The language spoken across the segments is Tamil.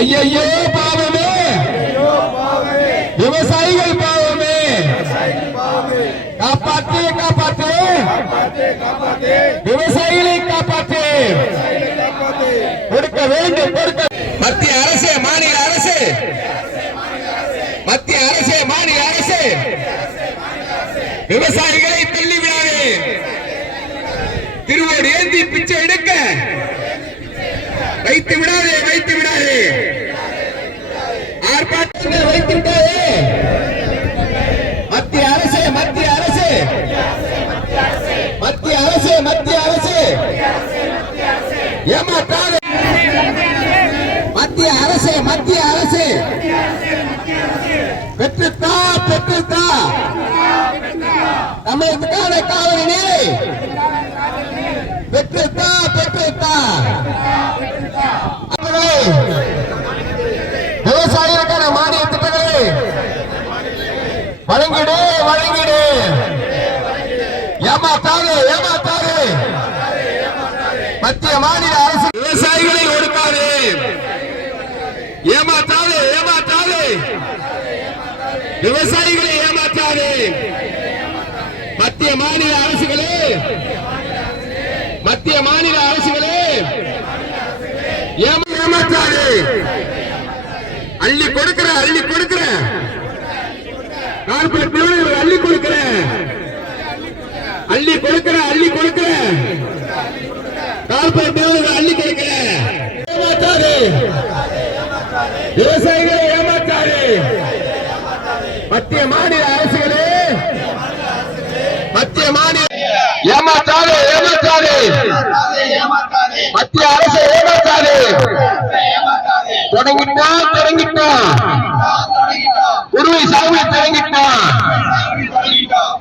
ஐயையோ பாவமே, விவசாயிகள் பாவமே, காப்பாற்று காப்பாற்று, விவசாயிகளை காப்பாற்று, கொடுக்க வேண்டும் கொடுக்க. மத்திய அரசு மாநில அரசு, மத்திய அரசு மாநில அரசு விவசாயிகளை தள்ளிவிடாதே. திருவோடு ஏந்தி பிச்சை எடுக்க வைத்து விடாதே, வைத்து விடாதே, ஆர்ப்பாட்டத்தில் வைத்து விடாதே. மத்திய அரசு, மத்திய அரசு, மத்திய அரசு, மத்திய அரசு ஏமாற்றாதே. மத்திய அரசு, மத்திய அரசு பெற்றுத்தா, பெற்றுத்தா தமிழகத்துக்கான காவல் நிலை பெற்றுத்தா, பெற்றுத்தா. விவசாயிகளுக்கான மானிய திட்டங்களை வழங்கிடு, வழங்கிடு. ஏமாத்தாது, ஏமாத்தாது. மத்திய மாநில அரசு விவசாயிகளை ஒடுக்காது, ஏமாத்தாது, ஏமாத்தாது. விவசாயிகளை ஏமாற்றாது. மத்திய மாநில அரசுகளே, மத்திய மாநில அரசுகளே ஏமாற்றாது. அள்ளி கொடுக்கிற, அள்ளி கொடுக்கிற கார்பரேட் நிறுவனங்கள் அள்ளி கொடுக்கிற, அள்ளி கொடுக்கிற, அள்ளி கொடுக்கிற கார்பரேட் நிறுவனங்கள் அள்ளி கொடுக்கிற. ஏமாற்றாது, விவசாயிகளை ஏமாற்றாது. மத்திய மாநில அரசுகளே, மத்திய மாநில ஏமாற்றாது, ஏமாற்றாது. மத்திய அரசு ஏமாற்றாது. தொடங்கிட்டா, தொடங்கிட்டா குருவி சாகுபடி தொடங்கிட்டா.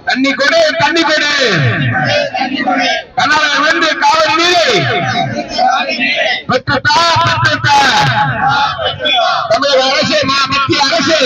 தண்ணி கொடு, தண்ணி கொடு. கனடா வந்து காவிரி நீரை பெற்றுத்தா, பெற்றுத்தா. தமிழக அரசு, மத்திய அரசு